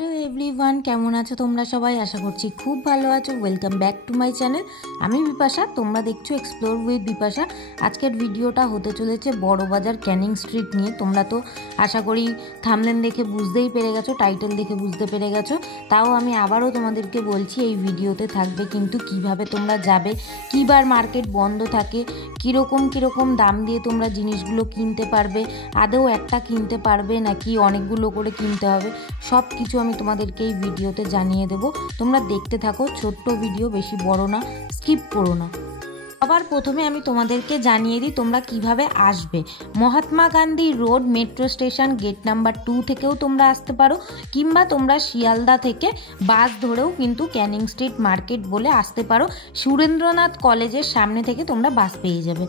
Hello everyone, কেমন আছো তোমরা সবাই? আশা করছি খুব ভালো আছো। Welcome back to my channel. আমি বিপাশা, তোমরা দেখছো এক্সপ্লোর উইথ বিপাশা। আজকের ভিডিওটা হতে চলেছে বড়বাজার ক্যানিং স্ট্রিট নিয়ে। তোমরা তো আশা করি থাম্বনেল দেখে বুঝতেই পেরে গেছো, টাইটেল দেখে বুঝতে পেরে গেছো। তাও আমি আবারও তোমাদেরকে বলছি, এই ভিডিওতে থাকবে কিন্তু কিভাবে তোমরা যাবে, কী বার মার্কেট বন্ধ থাকে, কীরকম দাম দিয়ে তোমরা জিনিসগুলো কিনতে পারবে, আদৌ একটা কিনতে পারবে নাকি অনেকগুলো করে কিনতে হবে, সব কিছু আমি তোমাদেরকে এই ভিডিওতে জানিয়ে দেব। তোমরা দেখতে থাকো, ছোট্ট ভিডিও, বেশি বড় না, স্কিপ করো না। আবার প্রথমে আমি তোমাদেরকে জানিয়ে দিই তোমরা কিভাবে আসবে। Mahatma Gandhi road metro station gate number 2 থেকেও তোমরা আসতে পারো, কিংবা তোমরা শিয়ালদা থেকে বাস ধরেও কিন্তু ক্যানিং স্ট্রিট মার্কেট বলে আসতে পারো। সুরেন্দ্রনাথ কলেজের সামনে থেকে তোমরা বাস পেয়ে যাবে।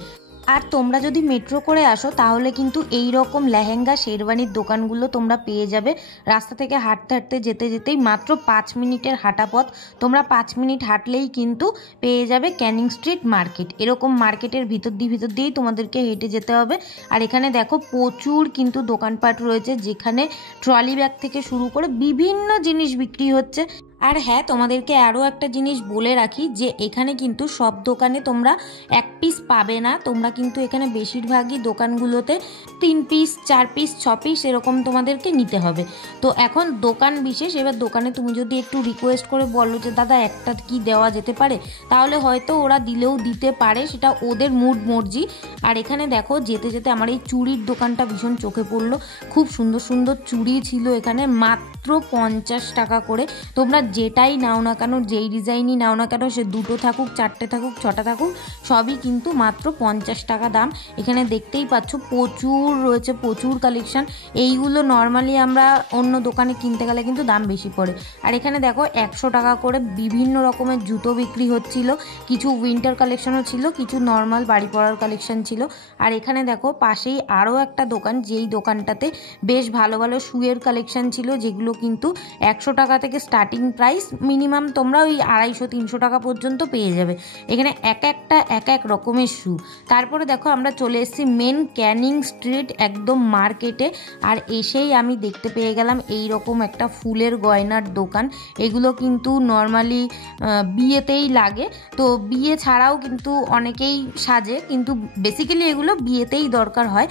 আর তোমরা যদি মেট্রো করে আসো তাহলে কিন্তু এই রকম লেহেঙ্গা শেরওয়ানির দোকানগুলো তোমরা পেয়ে যাবে। রাস্তা থেকে হাঁটতে হাঁটতে যেতেই মাত্র 5 মিনিটের হাঁটা পথ, তোমরা 5 মিনিট হাঁটলেই কিন্তু পেয়ে যাবে ক্যানিং স্ট্রিট মার্কেট। এরকম মার্কেটের ভিতর দিয়েই তোমাদেরকে হেঁটে যেতে হবে। আর এখানে দেখো প্রচুর কিন্তু দোকানপাট রয়েছে, যেখানে ট্রলি ব্যাগ থেকে শুরু করে বিভিন্ন জিনিস বিক্রি হচ্ছে। আর হ্যাঁ, তোমাদেরকে আরও একটা জিনিস বলে রাখি যে এখানে কিন্তু সব দোকানে তোমরা 1 পিস পাবে না। তোমরা কিন্তু এখানে বেশিরভাগই দোকানগুলোতে 3 পিস 4 পিস 6 পিস এরকম তোমাদেরকে নিতে হবে। তো এখন দোকান বিশেষ, এবার দোকানে তুমি যদি একটু রিকোয়েস্ট করে বলো যে দাদা একটা কি দেওয়া যেতে পারে, তাহলে হয়তো ওরা দিলেও দিতে পারে, সেটা ওদের মুড মর্জি। আর এখানে দেখো যেতে আমার এই চুড়ির দোকানটা ভীষণ চোখে পড়লো। খুব সুন্দর সুন্দর চুড়ি ছিল এখানে, মাত্র 50 টাকা করে। তোমরা যেটাই নাও না কেন, যেই ডিজাইনই নাও না কেন, সে 2টো থাকুক, 4টে থাকুক, 6টা থাকুক, সবই কিন্তু মাত্র 50 টাকা দাম। এখানে দেখতেই পাচ্ছ প্রচুর রয়েছে, প্রচুর কালেকশন। এইগুলো নর্মালি আমরা অন্য দোকানে কিনতে গেলে কিন্তু দাম বেশি পড়ে। আর এখানে দেখো 100 টাকা করে বিভিন্ন রকমের জুতো বিক্রি হচ্ছিল। কিছু উইন্টার কালেকশনও ছিল, কিছু নর্মাল বাড়ি পরার কালেকশন ছিল। আর এখানে দেখো পাশেই আরও একটা দোকান, যেই দোকানটাতে বেশ ভালো ভালো শুয়ের কালেকশন ছিল, যেগুলো কিন্তু 100 টাকা থেকে স্টার্টিং প্রাইস, মিনিমাম তোমরা ওই 250-300 টাকা পর্যন্ত পেয়ে যাবে। এখানে এক এক রকমের শু। তারপরে দেখো আমরা চলে এসেছি মেন ক্যানিং স্ট্রিট একদম মার্কেটে। আর এসেই আমি দেখতে পেয়ে গেলাম এই রকম একটা ফুলের গয়নার দোকান। এগুলো কিন্তু নর্মালি বিয়েতেই লাগে, তো বিয়ে ছাড়াও কিন্তু অনেকেই সাজে, কিন্তু বেসিক্যালি এগুলো বিয়েতেই দরকার হয়।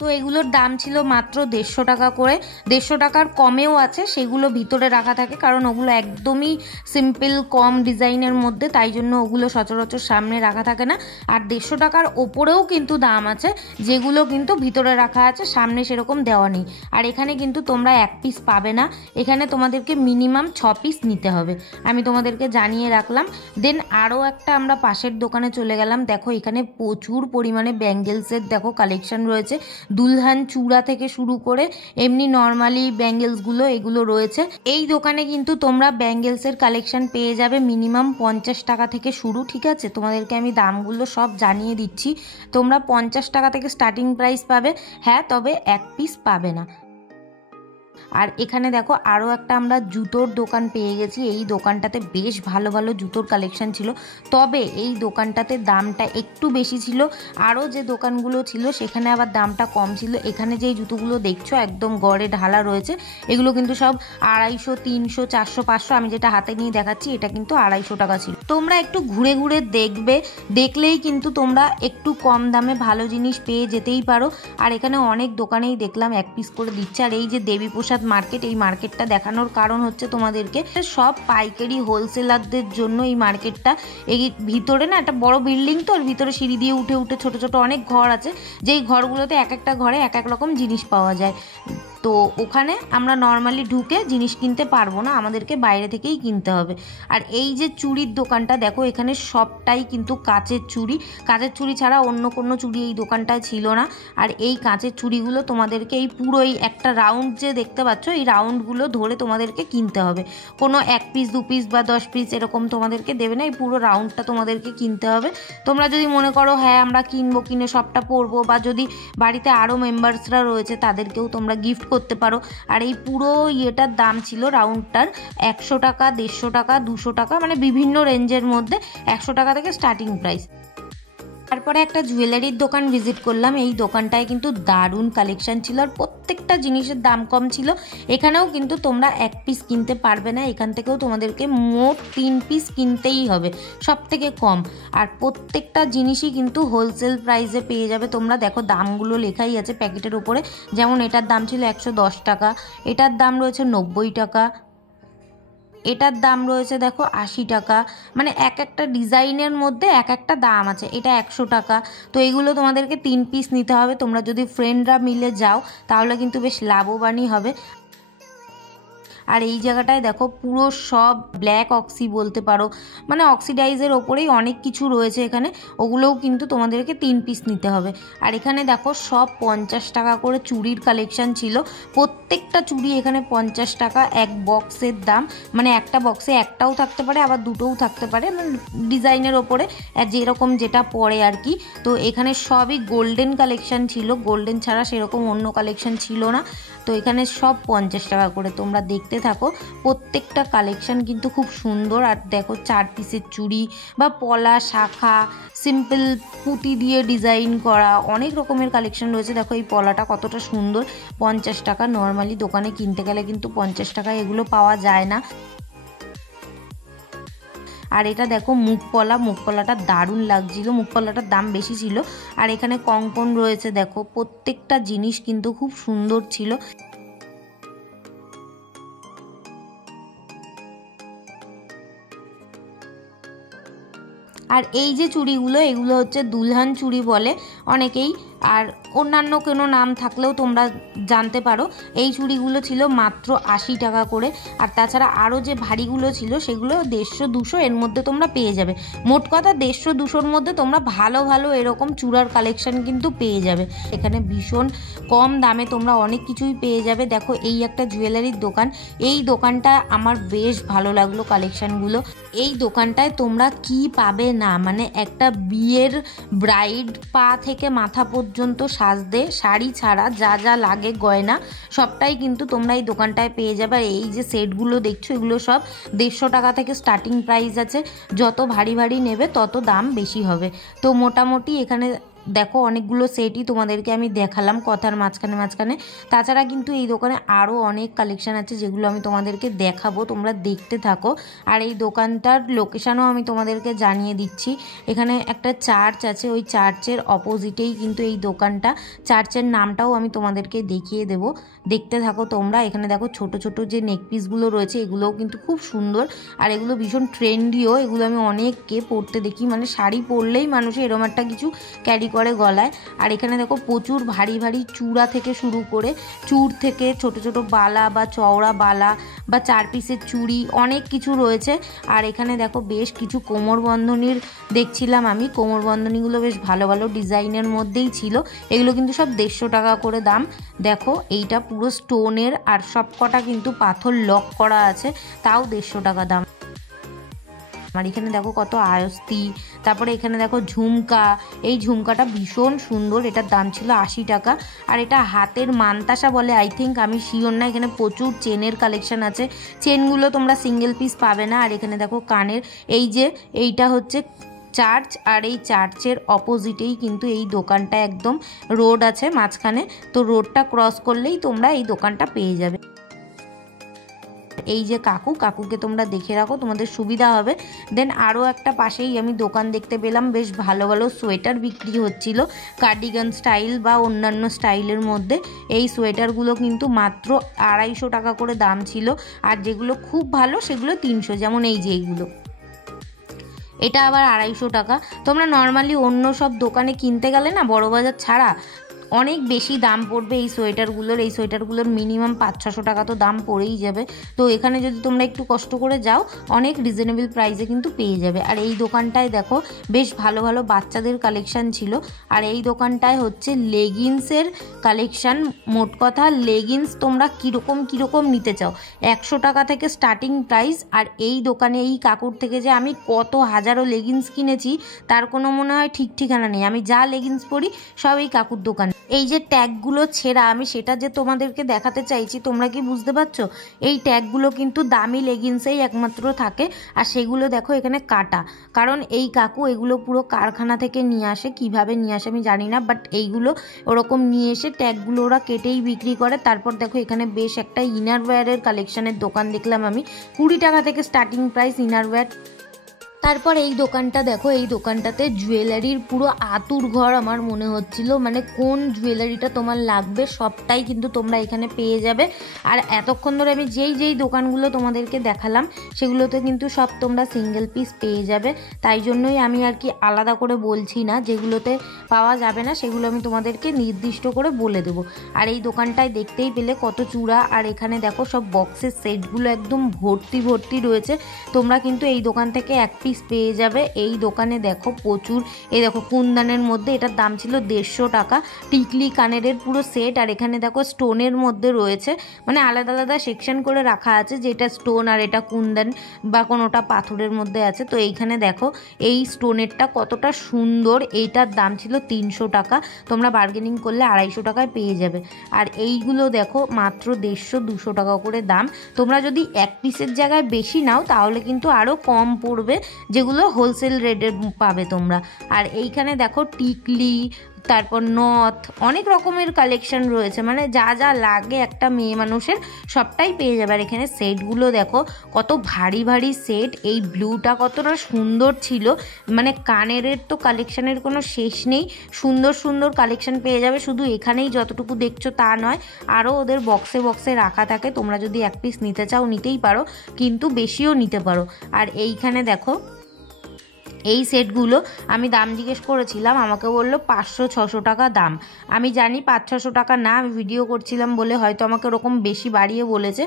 তো এগুলোর দাম ছিল মাত্র 150 টাকা করে। 150 টাকার কমেও আছে, সেগুলো ভিতরে রাখা থাকে, কারণ ওগুলো একদমই সিম্পল কম ডিজাইনের মধ্যে, তাই জন্য ওগুলো সচরাচর সামনে রাখা থাকে না। আর 150 টাকার ওপরেও কিন্তু দাম আছে, যেগুলো কিন্তু ভিতরে রাখা আছে, সামনে সেরকম দেওয়া নেই। আর এখানে কিন্তু তোমরা 1 পিস পাবে না, এখানে তোমাদেরকে মিনিমাম 6 পিস নিতে হবে, আমি তোমাদেরকে জানিয়ে রাখলাম। দেন আরও একটা আমরা পাশের দোকানে চলে গেলাম। দেখো এখানে প্রচুর পরিমাণে ব্যাঙ্গেলসের দেখো কালেকশন রয়েছে। দুলহান চূড়া থেকে শুরু করে এমনি নর্মালি ব্যাঙ্গেলসগুলো এগুলো রয়েছে। এই দোকানে কিন্তু তোমরা ব্যাঙ্গেলসের কালেকশন পেয়ে যাবে মিনিমাম 50 টাকা থেকে শুরু। ঠিক আছে, তোমাদেরকে আমি দামগুলো সব জানিয়ে দিচ্ছি। তোমরা 50 টাকা থেকে স্টার্টিং প্রাইস পাবে, হ্যাঁ, তবে 1 পিস পাবে না। আর এখানে দেখো আরও একটা আমরা জুতোর দোকান পেয়ে গেছি। এই দোকানটাতে বেশ ভালো ভালো জুতোর কালেকশন ছিল, তবে এই দোকানটাতে দামটা একটু বেশি ছিল। আরও যে দোকানগুলো ছিল সেখানে আবার দামটা কম ছিল। এখানে যেই জুতোগুলো দেখছো একদম গড়ে ঢালা রয়েছে, এগুলো কিন্তু সব 250, 300, 400, 500। আমি যেটা হাতে নিয়ে দেখাচ্ছি এটা কিন্তু 250 টাকা ছিল। তোমরা একটু ঘুরে ঘুরে দেখবে, দেখলেই কিন্তু তোমরা একটু কম দামে ভালো জিনিস পেয়ে যেতেই পারো। আর এখানে অনেক দোকানেই দেখলাম 1 পিস করে দিচ্ছে। আর এই যে দেবী প্রসাদ মার্কেট, এই মার্কেটটা দেখানোর কারণ হচ্ছে তোমাদেরকে, সব পাইকারি হোলসেলারদের জন্য এই মার্কেটটা। এই ভিতরে না একটা বড় বিল্ডিং, তো ওর ভিতরে সিঁড়ি দিয়ে উঠে উঠে ছোট ছোট অনেক ঘর আছে, যেই ঘরগুলোতে এক একটা ঘরে এক এক রকম জিনিস পাওয়া যায়। তো ওখানে আমরা নর্মালি ঢুকে জিনিস কিনতে পারবো না, আমাদেরকে বাইরে থেকেই কিনতে হবে। আর এই যে চুড়ির দোকানটা দেখো, এখানে সবটাই কিন্তু কাচের চুড়ি। কাচের চুড়ি ছাড়া অন্য কোনো চুড়ি এই দোকানটায় ছিল না। আর এই কাচের চুড়িগুলো তোমাদেরকে এই পুরো এই একটা রাউন্ড যে দেখতে পাচ্ছ, এই রাউন্ডগুলো ধরে তোমাদেরকে কিনতে হবে। কোনো 1 পিস 2 পিস বা 10 পিস এরকম তোমাদেরকে দেবে না, এই পুরো রাউন্ডটা তোমাদেরকে কিনতে হবে। তোমরা যদি মনে করো হ্যাঁ আমরা কিনবো, কিনে সবটা পরবো, বা যদি বাড়িতে আরও মেম্বার্সরা রয়েছে তাদেরকেও তোমরা গিফট করতে পারো। আর এই পুরো ইয়েটার দাম ছিল রাউন্ডটার 100 টাকা, 150 টাকা, 200 টাকা, মানে বিভিন্ন রেঞ্জের মধ্যে 100 টাকা থেকে স্টার্টিং প্রাইস। আর তারপরে একটা জুয়েলারির দোকান ভিজিট করলাম। এই দোকানটায় কিন্তু দারুণ কালেকশন ছিল আর প্রত্যেকটা জিনিসের দাম কম ছিল। এখানেও কিন্তু তোমরা এক পিস কিনতে পারবে না, এখান থেকেও তোমাদেরকে মোট 3 পিস কিনতেই হবে, সব থেকে কম। আর প্রত্যেকটা জিনিসই কিন্তু হোলসেল প্রাইসে পেয়ে যাবে তোমরা। দেখো দামগুলো লেখাই আছে প্যাকেটের উপরে, যেমন এটার দাম ছিল 110 টাকা, এটার দাম রয়েছে 90 টাকা, এটার দাম রয়েছে দেখো 80 টাকা। মানে এক একটা ডিজাইনের মধ্যে এক একটা দাম আছে। এটা 100 টাকা। তো এগুলো তোমাদেরকে 3 পিস নিতে হবে। তোমরা যদি ফ্রেন্ডরা মিলে যাও তাহলে কিন্তু বেশ লাভবানই হবে। আর এই জায়গাটায় দেখো পুরো সব ব্ল্যাক অক্সি বলতে পারো, মানে অক্সিডাইজের ওপরেই অনেক কিছু রয়েছে এখানে, ওগুলোও কিন্তু তোমাদেরকে 3 পিস নিতে হবে। আর এখানে দেখো সব 50 টাকা করে চুড়ির কালেকশন ছিল। প্রত্যেকটা চুড়ি এখানে 50 টাকা এক বক্সের দাম। মানে একটা বক্সে একটাও থাকতে পারে আবার দুটোও থাকতে পারে, মানে ডিজাইনের ওপরে যেরকম যেটা পড়ে আর কি। তো এখানে সবই গোল্ডেন কালেকশন ছিল, গোল্ডেন ছাড়া সেরকম অন্য কালেকশন ছিল না। তো এখানে সব 50 টাকা করে। তোমরা দেখতে থাকো, প্রত্যেকটা কালেকশন কিন্তু খুব সুন্দর। আর দেখো 4 পিসের চুড়ি বা পলা, শাখা, সিম্পল পুঁতি দিয়ে ডিজাইন করা অনেক রকমের কালেকশন রয়েছে। দেখো এই পলাটা কতটা সুন্দর, 50 টাকা। নর্মালি দোকানে কিনতে গেলে কিন্তু 50 টাকায় এগুলো পাওয়া যায় না। আর এটা দেখো মুখপলা, মুখপলাটা দারুণ লাগছিল, মুখপলাটার দাম বেশি ছিল। আর এখানে কঙ্কন রয়েছে, দেখো প্রত্যেকটা জিনিস কিন্তু খুব সুন্দর ছিল। আর এই যে চুড়িগুলো, এগুলো হচ্ছে দুলহান চুড়ি বলে অনেকেই, আর অন্যান্য কোনো নাম থাকলেও তোমরা জানতে পারো। এই চুড়িগুলো ছিল মাত্র 80 টাকা করে। আর তাছাড়া আরও যে ভারীগুলো ছিল সেগুলো 150-200 এর মধ্যে তোমরা পেয়ে যাবে। মোট কথা 150-200-র মধ্যে তোমরা ভালো ভালো এরকম চূড়ার কালেকশন কিন্তু পেয়ে যাবে। এখানে ভীষণ কম দামে তোমরা অনেক কিছুই পেয়ে যাবে। দেখো এই একটা জুয়েলারির দোকান, এই দোকানটা আমার বেশ ভালো লাগলো কালেকশানগুলো। এই দোকানটায় তোমরা কি পাবে না, মানে একটা বিয়ের ব্রাইড পা থেকে মাথা পর্যন্ত সাজতে শাড়ি ছাড়া যা যা লাগে গয়না সবটাই কিন্তু তোমরা এই দোকানটায় পেয়ে যাবে। আর এই যে সেটগুলো দেখছো এগুলো সব 150 টাকা থেকে স্টার্টিং প্রাইস আছে। যত ভারী ভারী নেবে তত দাম বেশি হবে। তো মোটামুটি এখানে দেখো অনেকগুলো সেটই তোমাদেরকে আমি দেখালাম কথার মাঝখানে মাঝখানে। তাছাড়া কিন্তু এই দোকানে আরও অনেক কালেকশান আছে যেগুলো আমি তোমাদেরকে দেখাবো, তোমরা দেখতে থাকো। আর এই দোকানটার লোকেশানও আমি তোমাদেরকে জানিয়ে দিচ্ছি। এখানে একটা চার্চ আছে, ওই চার্চের অপোজিটেই কিন্তু এই দোকানটা। চার্চের নামটাও আমি তোমাদেরকে দেখিয়ে দেব, দেখতে থাকো তোমরা। এখানে দেখো ছোট ছোট যে নেকপিসগুলো রয়েছে এগুলোও কিন্তু খুব সুন্দর, আর এগুলো ভীষণ ট্রেন্ডিও। এগুলো আমি অনেককে পরতে দেখি, মানে শাড়ি পরলেই মানুষে এরকম একটা কিছু ক্যারি করে গলায়। আর এখানে দেখো প্রচুর ভারী ভারী চূড়া থেকে শুরু করে চূড় থেকে ছোট ছোট বালা বা চওড়া বালা বা 4 পিসের চুড়ি অনেক কিছু রয়েছে। আর এখানে দেখো বেশ কিছু কোমরবন্ধনীর দেখছিলাম আমি, কোমরবন্ধনীগুলো বেশ ভালো ভালো ডিজাইনের মধ্যেই ছিল। এগুলো কিন্তু সব 150 টাকা করে দাম। দেখো এইটা পুরো স্টোনের আর সব কটা কিন্তু পাথর লক করা আছে, তাও 150 টাকা দাম। আর এখানে দেখো কত আয়স্তি, তারপরে এখানে দেখো ঝুমকা, এই ঝুমকাটা ভীষণ সুন্দর, এটার দাম ছিল 80 টাকা। আর এটা হাতের মানতাসা বলে আই থিঙ্ক, আমি শিওর না। এখানে প্রচুর চেনের কালেকশন আছে, চেনগুলো তোমরা সিঙ্গেল পিস পাবে না। আর এখানে দেখো কানের, এই যে এইটা হচ্ছে চার্চ, আর এই চার্চের অপোজিটেই কিন্তু এই দোকানটা, একদম রোড আছে মাঝখানে, তো রোডটা ক্রস করলেই তোমরা এই দোকানটা পেয়ে যাবে। এই যে কাকুকে তোমরা দেখে রাখো, তোমাদের সুবিধা হবে। দেন আরও একটা পাশেই আমি দোকান দেখতে পেলাম, বেশ ভালো ভালো সোয়েটার বিক্রি হচ্ছিল, কার্ডিগান স্টাইল বা অন্যান্য স্টাইলের মধ্যে। এই সোয়েটারগুলো কিন্তু মাত্র 250 টাকা করে দাম ছিল, আর যেগুলো খুব ভালো সেগুলো 300, যেমন এই যে এইগুলো, এটা আবার 250 টাকা। তোমরা নর্মালি অন্য সব দোকানে কিনতে গেলে না, বড়বাজার ছাড়া অনেক বেশি দাম পড়বে এই সোয়েটারগুলোর। এই সোয়েটারগুলোর মিনিমাম 500-600 টাকা তো দাম পড়েই যাবে। তো এখানে যদি তোমরা একটু কষ্ট করে যাও অনেক রিজনেবল প্রাইসে কিন্তু পেয়ে যাবে। আর এই দোকানটায় দেখো বেশ ভালো ভালো বাচ্চাদের কালেকশান ছিল। আর এই দোকানটায় হচ্ছে লেগিংসের কালেকশান। মোট কথা লেগিংস তোমরা কীরকম নিতে চাও, 100 টাকা থেকে স্টার্টিং প্রাইস। আর এই দোকানে এই কাকুর থেকে যে আমি কত হাজারো লেগিংস কিনেছি তার কোনো মনে হয় ঠিক ঠিকানা নেই। আমি যা লেগিংস পরি সব এই কাকুর দোকানে। এই যে ট্যাগগুলো ছেঁড়া, আমি সেটা যে তোমাদেরকে দেখাতে চাইছি, তোমরা কি বুঝতে পারছো? এই ট্যাগগুলো কিন্তু দামি লেগিংসেই একমাত্র থাকে, আর সেগুলো দেখো এখানে কাটা, কারণ এই কাকু এগুলো পুরো কারখানা থেকে নিয়ে আসে। কিভাবে নিয়ে আসে আমি জানি না, বাট এইগুলো ওরকম নিয়ে এসে ট্যাগগুলো ওরা কেটেই বিক্রি করে। তারপর দেখো এখানে বেশ একটা ইনারওয়্যারের কালেকশানের দোকান দেখলাম আমি, 20 টাকা থেকে স্টার্টিং প্রাইস ইনারওয়্যার। তারপর এই দোকানটা দেখো, এই দোকানটাতে জুয়েলারির পুরো আতুর ঘর আমার মনে হচ্ছিল, মানে কোন জুয়েলারিটা তোমার লাগবে সবটাই কিন্তু তোমরা এখানে পেয়ে যাবে। আর এতক্ষণ ধরে আমি যেই দোকানগুলো তোমাদেরকে দেখালাম সেগুলোতে কিন্তু সব তোমরা সিঙ্গেল পিস পেয়ে যাবে, তাই জন্যই আমি আর কি আলাদা করে বলছি না। যেগুলোতে পাওয়া যাবে না সেগুলো আমি তোমাদেরকে নির্দিষ্ট করে বলে দেবো। আর এই দোকানটায় দেখতেই পেলে কত চূড়া, আর এখানে দেখো সব বক্সের সেটগুলো একদম ভর্তি রয়েছে। তোমরা কিন্তু এই দোকান থেকে এক পিস পেয়ে যাবে। এই দোকানে দেখো প্রচুর, এই দেখো কুন্দানের মধ্যে, এটার দাম ছিল 150 টাকা, টিকলি কানেরের পুরো সেট। আর এখানে দেখো স্টোনের মধ্যে রয়েছে, মানে আলাদা আলাদা সেকশন করে রাখা আছে, যেটা স্টোন আর এটা কুন্দান বা কোনোটা পাথরের মধ্যে আছে। তো এইখানে দেখো এই স্টোনেরটা কতটা সুন্দর, এইটার দাম ছিল 300 টাকা, তোমরা বার্গেনিং করলে 250 টাকায় পেয়ে যাবে। আর এইগুলো দেখো মাত্র 150-200 টাকা করে দাম। তোমরা যদি এক পিসের জায়গায় বেশি নাও তাহলে কিন্তু আরও কম পড়বে, যেগুলো হোলসেল রেটে পাবে তোমরা। আর এইখানে দেখো টিকলি, তারপর নথ, অনেক রকমের কালেকশন রয়েছে, মানে যা যা লাগে একটা মেয়ে মানুষের সবটাই পেয়ে যাবে। আর এখানে সেটগুলো দেখো কত ভারী সেট, এই ব্লুটা কতটা সুন্দর ছিল, মানে কানের তো কালেকশানের কোনো শেষ নেই, সুন্দর কালেকশন পেয়ে যাবে। শুধু এখানেই যতটুকু দেখছো তা নয়, আরও ওদের বক্সে রাখা থাকে, তোমরা যদি এক পিস নিতে চাও নিতেই পারো, কিন্তু বেশিও নিতে পারো। আর এইখানে দেখো এই সেটগুলো আমি দাম জিজ্ঞেস করেছিলাম, আমাকে বললো 500-600 টাকা দাম। আমি জানি 500-600 টাকা না, আমি ভিডিও করছিলাম বলে হয়তো আমাকে ওরকম বেশি বাড়িয়ে বলেছে।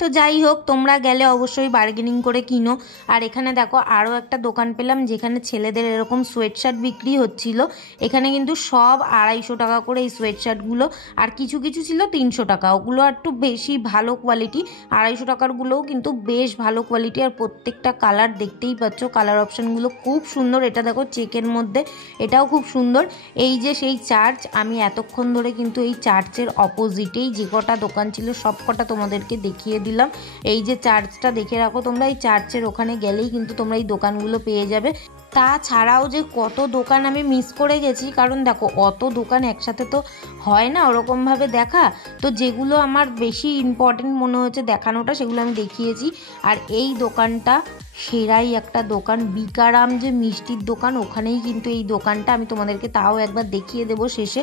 তো যাই হোক, তোমরা গেলে অবশ্যই বার্গেনিং করে কিনো। আর এখানে দেখো আরও একটা দোকান পেলাম যেখানে ছেলেদের এরকম সোয়েটশার্ট বিক্রি হচ্ছিল। এখানে কিন্তু সব 250 টাকা করে এই সোয়েটশার্টগুলো, আর কিছু ছিল 300 টাকা, ওগুলো একটু বেশি ভালো কোয়ালিটি। 250 টাকারগুলোও কিন্তু বেশ ভালো কোয়ালিটি, আর প্রত্যেকটা কালার দেখতেই পাচ্ছ, কালার অপশানগুলো খুব সুন্দর। এটা দেখো চেকের মধ্যে, এটাও খুব সুন্দর। এই যে সেই চার্চ, আমি এতক্ষণ ধরে কিন্তু এই চার্চের অপোজিটেই যে কটা দোকান ছিল সব কটা তোমাদেরকে দেখিয়ে দিলাম। এই যে চার্চটা দেখে রাখো তোমরা, এই চার্চের ওখানে গেলেই কিন্তু তোমরা এই দোকানগুলো পেয়ে যাবে। তাছাড়াও যে কত দোকান আমি মিস করে গেছি, কারণ দেখো অত দোকান একসাথে তো হয় না ওরকমভাবে দেখা, তো যেগুলো আমার বেশি ইম্পর্টেন্ট মনে হচ্ছে দেখানোটা সেগুলো আমি দেখিয়েছি। আর এই দোকানটা সেরাই একটা দোকান, বিকারাম যে মিষ্টির দোকান, ওখানেই কিন্তু এই দোকানটা, আমি তোমাদেরকে তাও একবার দেখিয়ে দেবো শেষে।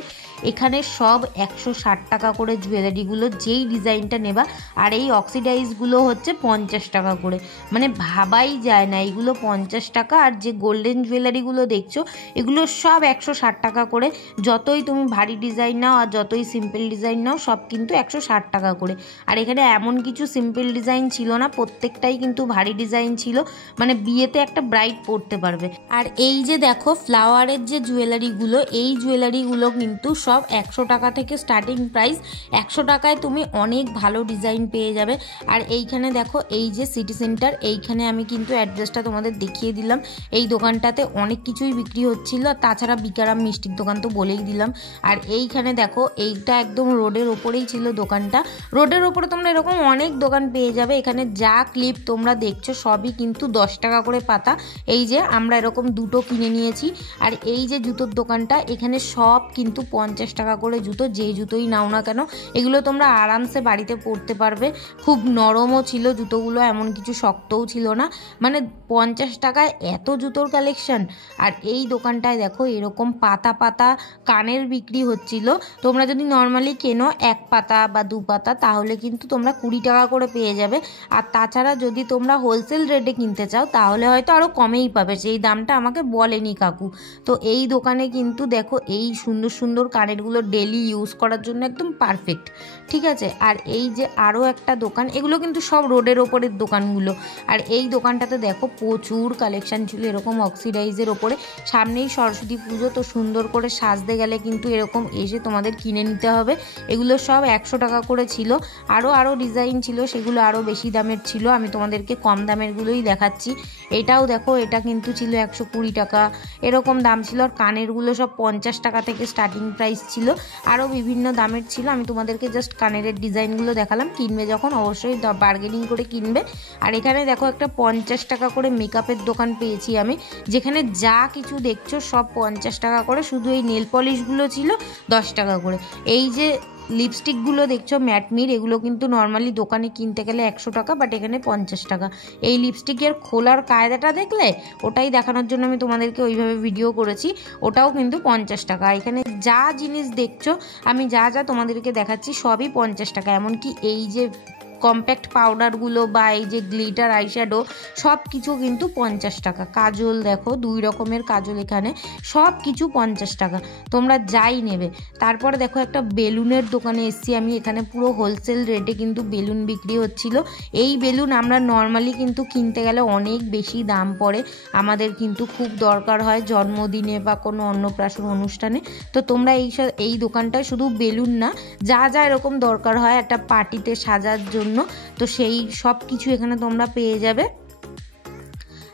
এখানে সব 160 টাকা করে জুয়েলারিগুলো, যেই ডিজাইনটা নেবা। আর এই অক্সিডাইজগুলো হচ্ছে 50 টাকা করে, মানে ভাবাই যায় না এইগুলো 50 টাকা। আর যে গোল্ডেন জুয়েলারিগুলো দেখছো এগুলো সব 160 টাকা করে, যতই তুমি ভারী ডিজাইন নাও আর যতই সিম্পল ডিজাইন নাও সব কিন্তু 160 টাকা করে। আর এখানে এমন কিছু সিম্পল ডিজাইন ছিল না, প্রত্যেকটাই কিন্তু ভারী ডিজাইন ছিল, মানে বিয়েতে একটা ব্রাইড পরতে পারবে। আর এই যে দেখো ফ্লাওয়ারের যে জুয়েলারিগুলো, এই জুয়েলারিগুলো কিন্তু সব 100 টাকা থেকে স্টার্টিং প্রাইস, 100 টাকায় তুমি অনেক ভালো ডিজাইন পেয়ে যাবে। আর এইখানে দেখো এই যে সিটি সেন্টার, এইখানে আমি কিন্তু অ্যাড্রেসটা তোমাদের দেখিয়ে দিলাম। এই দোকানটাতে অনেক কিছুই বিক্রি হচ্ছিল, তাছাড়া বিকারাম মিষ্টির দোকান তো বলেই দিলাম। আর এইখানে দেখো এইটা একদম রোডের ওপরেই ছিল দোকানটা, রোডের ওপরে তোমরা এরকম অনেক দোকান পেয়ে যাবে। এখানে যা ক্লিপ তোমরা দেখছো সবই কিন্তু 10 টাকা করে পাতা। এই যে আমরা এরকম দুটো কিনে নিয়েছি। আর এই যে জুতোর দোকানটা, এখানে সব কিন্তু 50 টাকা করে জুতো, যে জুতোই নাও না কেন এগুলো তোমরা আরামসে বাড়িতে পরতে পারবে। খুব নরমও ছিল জুতোগুলো, এমন কিছু শক্তও ছিল না, মানে 50 টাকায় এত জুতোর কালেকশন। আর এই দোকানটায় দেখো এরকম পাতা কানের বিক্রি হচ্ছিল। তোমরা যদি নর্মালি কেনো 1 পাতা বা 2 পাতা তাহলে কিন্তু তোমরা 20 টাকা করে পেয়ে যাবে। আর তাছাড়া যদি তোমরা হোলসেল রেটে কিনতে চাও তাহলে হয়তো আরও কমেই পাবে, সেই দামটা আমাকে বলেনি কাকু। তো এই দোকানে কিন্তু দেখো এই সুন্দর কানেরগুলো ডেলি ইউজ করার জন্য একদম পারফেক্ট, ঠিক আছে। আর এই যে আরও একটা দোকান, এগুলো কিন্তু সব রোডের ওপরের দোকানগুলো। আর এই দোকানটাতে দেখো প্রচুর কালেকশান ছিল এরকম অক্সিডাইজের ওপরে। সামনেই সরস্বতী পুজো, তো সুন্দর করে সাজতে গেলে কিন্তু এরকম এসে তোমাদের কিনে নিতে হবে। এগুলো সব 100 টাকা করে ছিল। আরও ডিজাইন ছিল, সেগুলো আরও বেশি দামের ছিল, আমি তোমাদেরকে কম দামেরগুলোই দেখাচ্ছি। এটাও দেখো, এটা কিন্তু ছিল 120 টাকা এরকম দাম ছিল। আর কানেরগুলো সব 50 টাকা থেকে স্টার্টিং প্রাইস ছিল, আরও বিভিন্ন দামের ছিল। আমি তোমাদেরকে জাস্ট কানের ডিজাইনগুলো দেখালাম, কিনবে যখন অবশ্যই বার্গেনিং করে কিনবে। আর এখানে দেখো একটা 50 টাকা করে মেকআপের দোকান পেয়েছি আমি, যেখানে যা কিছু দেখছো সব 50 টাকা করে, শুধু এই নেল পলিশগুলো ছিল 10 টাকা করে। এই যে লিপস্টিকগুলো দেখছো ম্যাটমির, এগুলো কিন্তু নর্মালি দোকানে কিনতে গেলে 100 টাকা, বাট এখানে 50 টাকা। এই লিপস্টিকের খোলার কায়দাটা দেখলে, ওটাই দেখানোর জন্য আমি তোমাদেরকে ওইভাবে ভিডিও করেছি। ওটাও কিন্তু 50 টাকা। এখানে যা জিনিস দেখছো, আমি যা যা তোমাদেরকে দেখাচ্ছি সবই 50 টাকা। এমনকি এই যে কম্প্যাক্ট পাউডারগুলো বা এই যে গ্লিটার আইশ্যাডো, সব কিছু কিন্তু 50 টাকা। কাজল দেখো, 2 রকমের কাজল এখানে, সব কিছু 50 টাকা, তোমরা যাই নেবে। তারপরে দেখো একটা বেলুনের দোকানে এসেছি আমি। এখানে পুরো হোলসেল রেটে কিন্তু বেলুন বিক্রি হচ্ছিল। এই বেলুন আমরা নর্মালি কিন্তু কিনতে গেলে অনেক বেশি দাম পড়ে, আমাদের কিন্তু খুব দরকার হয় জন্মদিনে বা কোনো অন্নপ্রাশন অনুষ্ঠানে। তো তোমরা এই দোকানটায় শুধু বেলুন না, যা যা এরকম দরকার হয় একটা পার্টিতে সাজার জন্য, তো সেই সব কিছু এখানে তোমরা পেয়ে যাবে।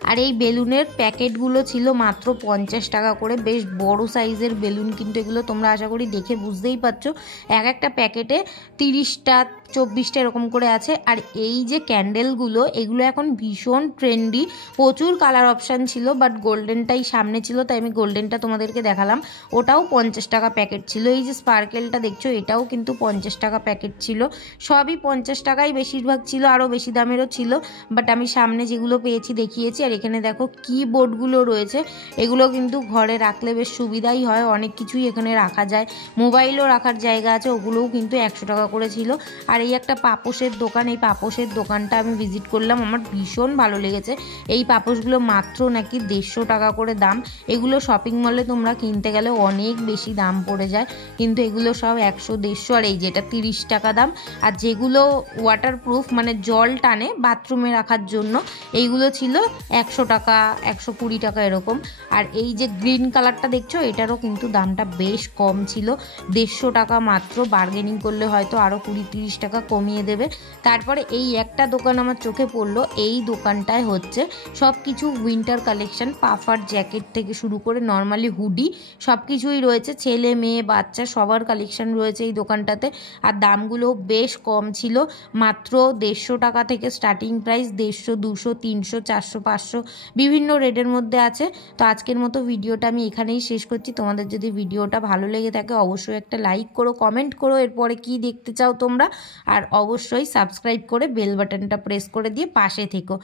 আর এই বেলুনের প্যাকেটগুলো ছিল মাত্র 50 টাকা করে, বেশ বড় সাইজের বেলুন কিন্তু এগুলো। তোমরা আশা করি দেখে বুঝতেই পারছো, এক একটা প্যাকেটে 30টা 24টা এরকম করে আছে। আর এই যে ক্যান্ডেলগুলো, এগুলো এখন ভীষণ ট্রেন্ডি, প্রচুর কালার অপশান ছিল, বাট গোল্ডেনটাই সামনে ছিল, তাই আমি গোল্ডেনটা তোমাদেরকে দেখালাম। ওটাও 50 টাকা প্যাকেট ছিল। এই যে স্পার্কেলটা দেখছো, এটাও কিন্তু 50 টাকা প্যাকেট ছিল। সবই 50 টাকাই বেশিরভাগ ছিল, আরও বেশি দামেরও ছিল, বাট আমি সামনে যেগুলো পেয়েছি দেখিয়েছি। আর এখানে দেখো কিবোর্ডগুলো রয়েছে, এগুলো কিন্তু ঘরে রাখলে বেশ সুবিধাই হয়, অনেক কিছুই এখানে রাখা যায়। মোবাইলও রাখার জায়গা আছে, ওগুলোও কিন্তু 100 টাকা করে ছিল। আর এই একটা পাপোশের দোকান, এই পাপোশের দোকানটা আমি ভিজিট করলাম, আমার ভীষণ ভালো লেগেছে। এই পাপোশগুলো মাত্র নাকি 150 টাকা করে দাম। এগুলো শপিং মলে তোমরা কিনতে গেলে অনেক বেশি দাম পড়ে যায়, কিন্তু এগুলো সব 100 150। আর এই যেটা 30 টাকা দাম। আর যেগুলো ওয়াটারপ্রুফ মানে জল টানে বাথরুমে রাখার জন্য, এইগুলো ছিল 100 টাকা 120 টাকা এরকম। আর এই যে গ্রিন কালারটা দেখছো, এটারও কিন্তু দামটা বেশ কম ছিল, 150 টাকা মাত্র। বার্গেনিং করলে হয়তো আরও 20-30 টাকা কমিয়ে দেবে। তারপরে এই একটা দোকান আমার চোখে পড়লো, এই দোকানটায় হচ্ছে সব কিছু উইন্টার কালেকশন, পাফার জ্যাকেট থেকে শুরু করে নর্মালি হুডি সব কিছুই রয়েছে, ছেলে মেয়ে বাচ্চা সবার কালেকশন রয়েছে এই দোকানটাতে। আর দামগুলো বেশ কম ছিল, মাত্র 150 টাকা থেকে স্টার্টিং প্রাইস, 150, 200, 300, 400, 500 বিভিন্ন রেটের মধ্যে আছে। তো আজকের মতো ভিডিওটা আমি এখানেই শেষ করছি। তোমাদের যদি ভিডিওটা ভালো লেগে থাকে অবশ্যই একটা লাইক করো, কমেন্ট করো এরপরে কি দেখতে চাও তোমরা, আর অবশ্যই সাবস্ক্রাইব করে বেল বাটনটা প্রেস করে দিয়ে পাশে থেকো।